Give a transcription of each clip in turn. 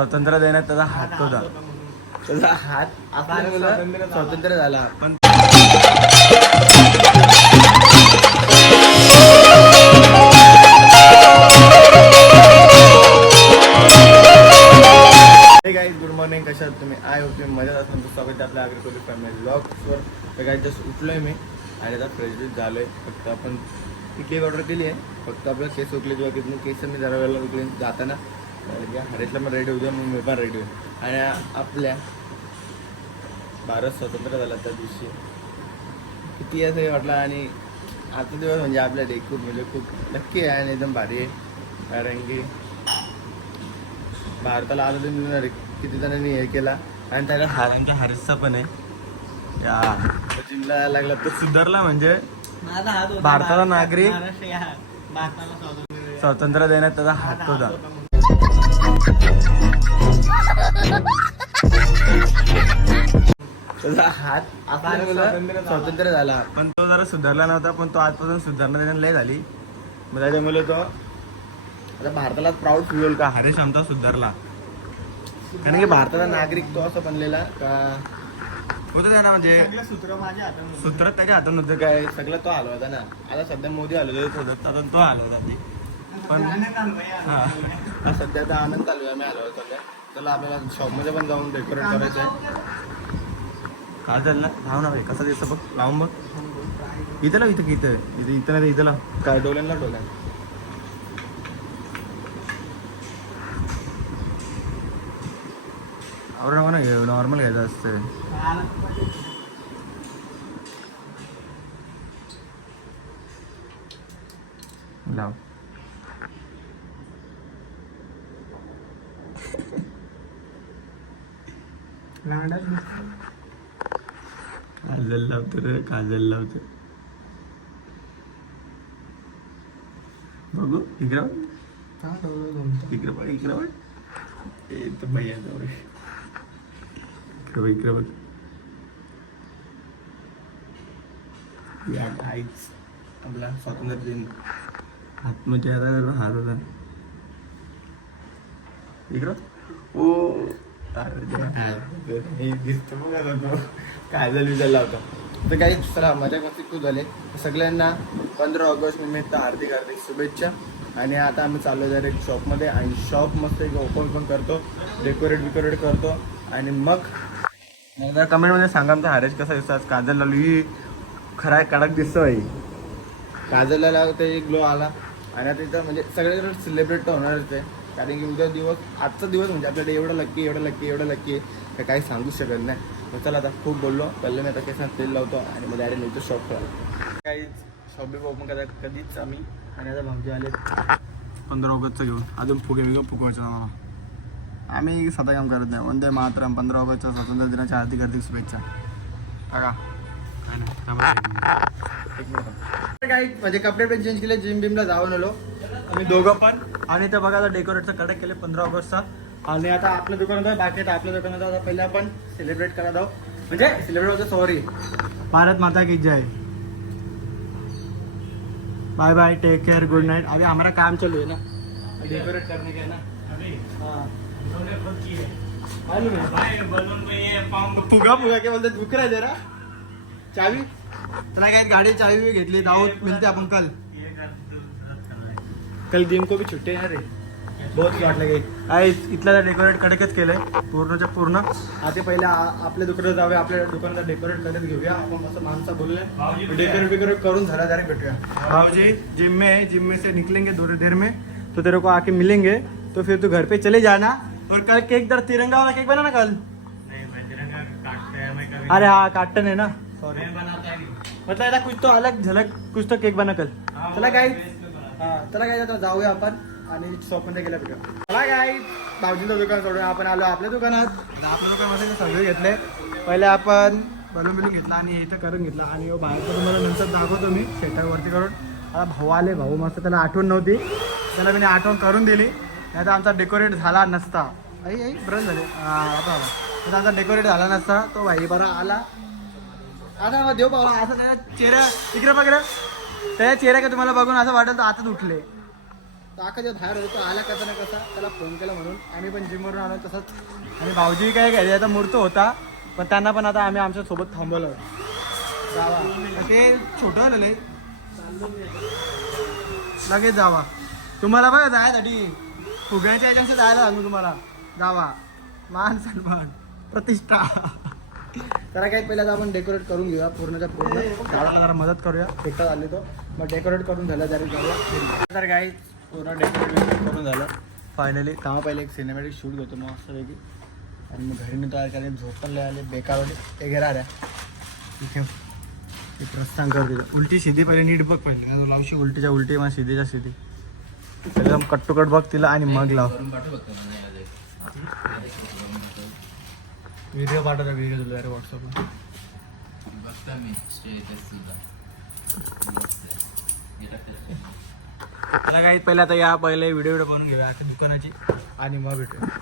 स्वातंत्र्य देण्यात त्याचा हात होता. त्याचा हात आपल्याला स्वातंत्र्य झाला. पण गुड मॉर्निंग कशा तुम्ही? आय होप तुम्ही मजा स्वागत आहे आपल्या अग्रकोली फॅमिली ब्लॉग्सवर तर काय जस्ट उठलोय मी आणि आता फ्रेश झालोय. फक्त आपण ती केक ऑर्डर केली आहे. फक्त आपलं केस उकले किंवा किती केस मी जरा वेळेला उकले जाताना. हरेतला पण रेडी होऊया मग मी पण रेडी होईल. आणि आपल्या भारत स्वतंत्र झाला त्या दिवशी. किती असं वाटलं आणि आजचा दिवस म्हणजे आपल्यासाठी खूप म्हणजे खूप नक्की आहे आणि एकदम भारी आहे. कारण की भारताला तर किती जणांनी हे केला. आणि त्याला हारांच्या हारेसचा पण आहे. या. जिमला लागला तो. सुधारला म्हणजे माझा हात होता भारताचा भारत- नागरिक- भारताला स्वातंत्र्य देण्यात त्याचा हात. होता. हात स्वातंत्र्य झाला. पण तो जरा सुधारला नव्हता पण तो आजपासून सुधारणा देण्यात लय झाली. मग त्याच्यामुळे तो आता भारताला प्राऊड फील होईल का? हरेश आमचा सुधारला. कारण की भारताचा नागरिक तो असं बनलेला का? होतं त्यांना म्हणजे सगळं सूत्र माझ्या हातात होतं. सूत्रात त्याच्या हातात नव्हतं काय? सगळं तो हलवता ना. आता सध्या मोदी हलवले होतं आता तो हलवता ते. पण हा. आता सध्या तर आनंद चालू आहे आम्ही हलवत सध्या. त्याला आपल्याला शॉपमध्ये पण जाऊन डेकोरेट करायचं आहे काय झालं ना लाव ना भाई कसं दिसतं बघ लावून बघ. इथं लाव इथं इथं. इथं इथं नाही इथं लाव. काय डोल्यांना डोल्या आवडा ना नॉर्मल घ्यायचं असतं लाव. लांडाच. काजल लावतो रे काजल लावतो बघू इकडं बघ. हा, डोळे घुमतो. इकडं बघ इकडं बघ ए तो भैया आहे. इकडं बघ इकडं बघ या आईच आपला स्वातंत्र्य दिन आत्महत्या हात होता इकडं ओ. हे. दिसतो आता काजल विजल लावतो. तर काही चला मजा मस्ती खूप झाले. सगळ्यांना पंधरा ऑगस्ट निमित्त हार्दिक हार्दिक शुभेच्छा. आणि आता आम्ही चाललो डायरेक्ट शॉपमध्ये आणि शॉप मस्त एक ओपन पण करतो. डेकोरेट बिकोरेट करतो. आणि मग एकदा कमेंटमध्ये सांगा आमचा हरेश कसा दिसतो आज? काजल लावली ही खरा कडक दिसतो भाई काजलला लावते ग्लो आला. आणि आता इथं म्हणजे सगळ्यांकडे सेलिब्रेट तर होणारच आहे. कारण की उद्या दिवस आजचा दिवस म्हणजे आपल्याला एवढं लक्की एवढं लक्की एवढं लक्की आहे का काही सांगू शकत नाही. मग चला आता खूप बोललो. पहिले मी आता केसात तेल लावतो आणि मग डायरेक्ट नेतो शॉप करायला काही शॉप ओपन करा कधीच आम्ही आणि आता भाऊजी आले. पंधरा ऑगस्टचं घेऊन. अजून फुगे बिगे फुगवायचं आम्हाला. आम्ही साधा काम करत नाही. वंदे मातरम पंधरा ऑगस्टच्या स्वातंत्र्य दिनाच्या हार्दिक हार्दिक शुभेच्छा. काका काही म्हणजे कपडे पण चेंज केले. जिम बिमला जाऊन आलो. आम्ही दोघं पण. आणि ते बघा आता डेकोरेटचं कडक केले पंधरा ऑगस्टचा. आणि आता आपल्या दुकानात बाकी आता आपल्या दुकानात आता पहिले आपण सेलिब्रेट करत आहोत. म्हणजे सेलिब्रेट होतं सॉरी भारत माता की जय. Bye bye take care good night अभी हमारा काम चालू आहे ना. डेकोरेट करने का ना? फुगा फुगा के बोलते दुख रहा जरा. चावी? तुला काय गाडी चावी घेतली दाऊद मिळते आपण कल. कल गेम को भी छुट्टे आहे रे। बहुत वाटलं काही आहे इथलं डेकोरेट कडकच केलंय। पूर्णच्या पूर्ण। आता पहिले आपल्या दुकानात जाऊया आपल्या दुकानात डेकोरेट करत घेऊया. आपण असं माणसं बोलले. डेकोरेट बिकोरेट करून झाला डायरेक्ट भेटूया. भाऊजी जिम में जिम में से निकलेंगे थोड़ी देर में। तो तेरे को आके मिलेंगे। तो फिर तू घर पे चले जाना। और कल केक दर तिरंगा वाला केक बना ना कल? अरे हाँ काटन है ना। सॉरी मतलब ऐसा कुछ तो अलग झलक कुछ तो केक बना कल। चला काय हा चला काय आता जाऊया आपण आणि शॉपमध्ये गेल्या भेटू चला काय भाऊजींचं दुकान सोडून आपण आलो आपल्या दुकानात. आपल्या दुकानामध्ये सगळे घेतले पहिले आपण बलून बिलून घेतला आणि इथं करून घेतला. आणि बाहेर बाहेरचं तुम्हाला नंतर दाखवतो मी सेटर वरती करून. आता भाऊ आले भाऊ मस्त त्याला आठवण नव्हती. त्याला मी आठवण करून दिली. नाही तर आमचा डेकोरेट झाला नसता. आई आई ब्रन झाले. आता आमचा डेकोरेट झाला नसता. तो भाई बरा आला. आता मग देव पावला असं त्याच्या चेहरा इकडे बघ त्याच्या चेहरा का तुम्हाला बघून असं वाटेल तर आताच उठले. जेव्हा बाहेर होतो तो आला कसा ना कसा त्याला फोन केला म्हणून. आम्ही पण जिमवरून आलो तसंच. आणि भाऊजी काय घ्यायचे आता मूर्त होता पण त्यांना पण आता आम्ही आमच्यासोबत थांबवलं. जावा. ते छोटं आलेलं लगेच जावा. तुम्हाला बघा जायसाठी फुग्याच्या याच्याशी जायला सांगू तुम्हाला. जावा. मान सन्मान. प्रतिष्ठा. जरा काही पहिला तर आपण डेकोरेट करून घेऊया पूर्णच्या पूर्ण. झाडाला जरा मदत करूया. एकटा झाले तो. मग डेकोरेट करून झालं जरी जाऊया घरी. तर काही पूर्ण डेकोरेट करून झालं. फायनली तेव्हा पहिले एक सिनेमॅटिक शूट घेतो मग मस्तपैकी. आणि मग घरी तयार करायला झोप पण आले बेकार होते. ते घे रे ठीक आहे ते प्रस्थान कर दिलं. उलटी सीधी पहिले नीट बघ पहिले. लावशी उलटीच्या उलटी मग सीधीच्या सीधी. एकदम कट्टुकट बघ तिला आणि मग लाव. व्हिडिओ पाठवता व्हिडिओ तुला अरे व्हॉट्सअपला त्याला काही पहिले आता या पहिले व्हिडिओ व्हिडिओ बनवून घेऊया. आता दुकानाची आणि मग भेटूया.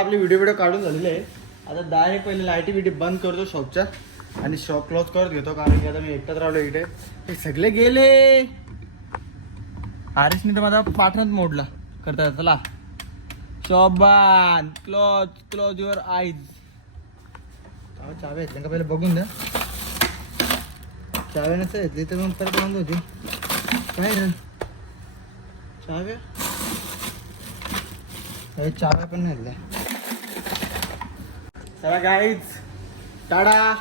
आपले व्हिडिओ व्हिडिओ काढून झालेले आता डायरेक्ट पहिले लाईटी बिटी बंद करतो शॉपच्या आणि शॉप क्लोज करत घेतो कारण की आता मी एकटाच राहिलो इकडे हे सगळे गेले. आरेशने तर माझा पाठवत मोडला. करता चला. शॉप बंद. क्लोज क्लोज युअर आईज चावे आहेत त्यांना पहिले बघून द्या. चावे नसते घेतली तर मग परत बंद होती. काय रे? चावे हे चाव्या पण नाही चला गाईज टाडा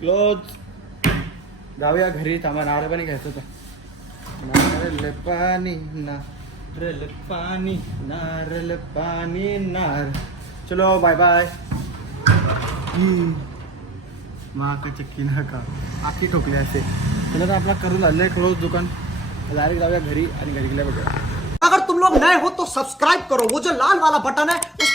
क्लोज जाऊया घरी थांबा नारळ पाणी घ्यायचं होतं नारळ पाणी नारळ पाणी नारळ पाणी नार। चलो बाय बाय माका चक्की नका आखी ठोकली असे तुला तर आपला करून झालं क्लोज दुकान। डायरेक्ट जाऊया घरी आणि घरी गेल्या बघूया अगर तुम लोग नए हो तो सब्सक्राइब करो। वो जो लाल वाला बटन है